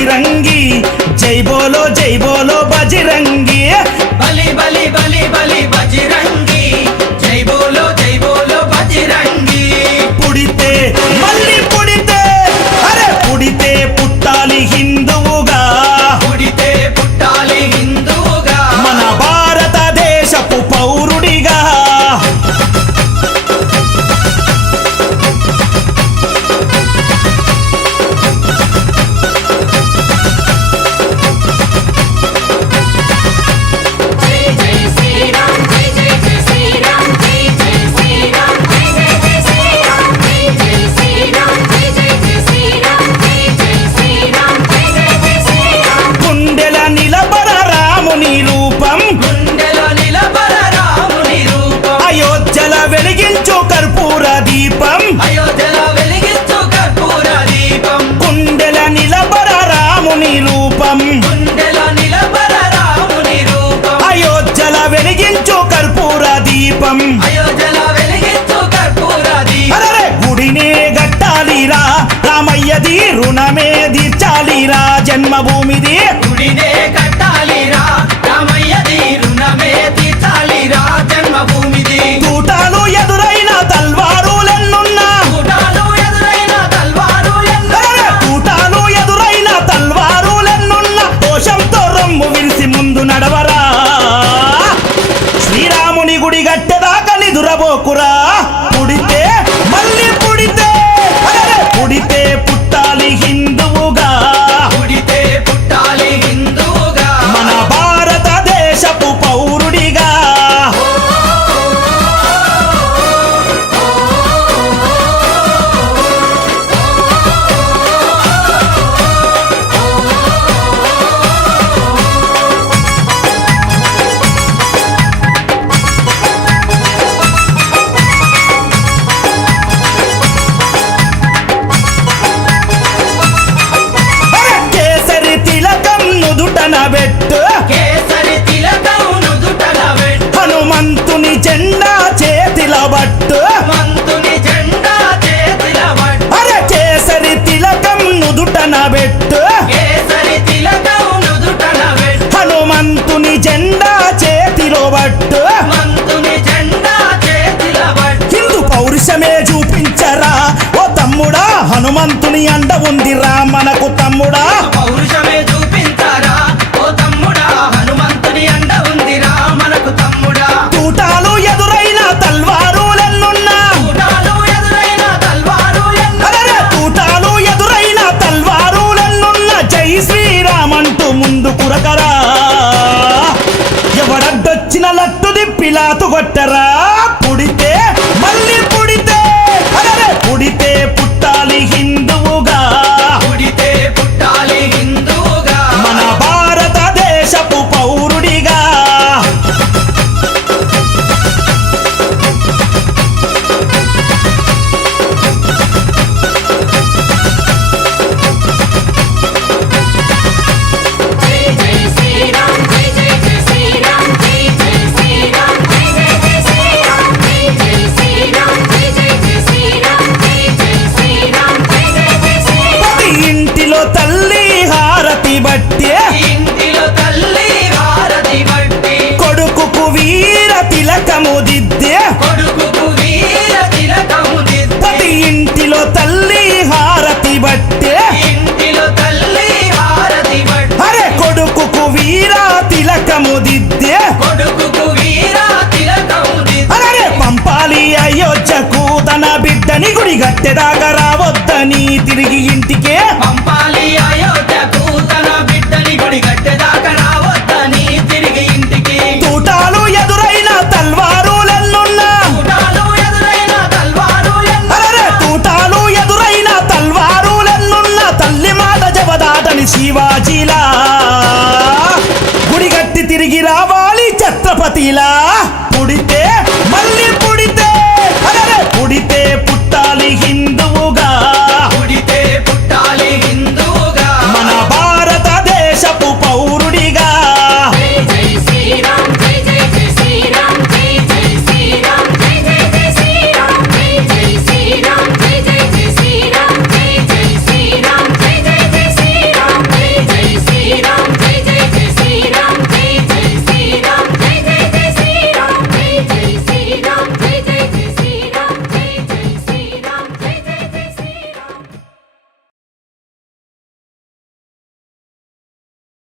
బజిరంగి జై బోలో బజిరంగి బలి బలి బలి బలి బజిరంగి జై బోలో బజిరంగి పుడితే మళ్ళీ పుడితే అరే పుడితే పుట్టాలి హిందువుగా పుడితే పుట్టాలి హిందువుగా మన భారతదేశపు పౌరుడిగా వెలిగించు కర్పూర దీపం అయోధ్యలో వెలిగించు కర్పూర దీపం కుండెల నిలబర రాముని రూపం కుండెల నిలబర రాముని రూపం అయోధ్యల వెలిగించు కర్పూర దీపం అయోధ్యలో వెలిగించు కర్పూర దీపం అరే గుడినే గట్టాలిరా రామయ్యది రుణమే తీర్చాలిరా జన్మభూమిది గుడినే కట్టాలిరా రామయ్యది రుణమే తీర్చాలిరా జన్మభూమిది తూటాలు ఎదురైన తల్వారులెన్నున్నా తూటాలు ఎదురైన తూటాలు ఎదురైన తల్వారులెన్నున్నా దోషంతో రొమ్ము విరిసి ముందు నడవరా శ్రీరాముని గుడి గట్టెదాకా నిదురబోకురా పుడితే మళ్ళీ పుడితే పుడితే పుట్టాలి హిందువుగా పుడితే పుట్టాలి హిందువుగా మన భారతదేశపు పౌరుడిగా కేసరి తిలకం నుదుటన పెట్టు కేసరి తిలకం నుదుటన పెట్టు హనుమంతుని జెండా చేతిల బట్టు మంతుని జెండా చేతిల పట్టు అరే కేసరి తిలకం నుదుటన పెట్టు కేసరి తిలకం నుదుటన పెట్టు హనుమంతుని జెండా చేతిలో బట్టు మంతుని జెండా చేతిల పట్టు హిందూ పౌరుషమే చూపించరా ఓ తమ్ముడా హనుమంతుని అండ ఉందిరా మనకు తమ్ముడా పౌరుషమే చూపించారా ఓ తమ్ముడా హనుమంతుని అండ ఉందిరా మనకు తమ్ముడా తూటాలు ఎదురైన తల్వారులెన్నున్నా తూటాలు ఎదురైన తల్వారు అరే తూటాలు ఎదురైన తల్వారులెన్నున్నా జై శ్రీరామంటూ ముందు కురకరా ఎవడడ్డొచ్చిన లట్టు దిప్పిలాతు కొట్టరా పుడితే మళ్ళీ పుడితే అరే పుడితే పుట్టాలి హిందువుగా పుడితే పుట్టాలి హిందువుగా మన భారతదేశపు పౌరుడిగా ప్రతి ఇంటిలో తల్లి హారతి బట్టే ఇంటిలో తల్లి హారతి బట్టి కొడుకుకు వీర తిలకము దిద్దే కొడుకుకు వీర తిలకము దిద్ది ప్రతి ఇంటిలో తల్లి హారతి బట్టే ఇంటిలో తల్లి హారతి బట్టి అరే కొడుకుకు వీర తిలకము దిద్దే కొడుకుకు వీర తిలకము దిద్ది అరే పంపాలి అయోధ్యకు తన బిడ్డని గుడి గట్టెదాకా రావద్దని తిరిగి ఇంటికే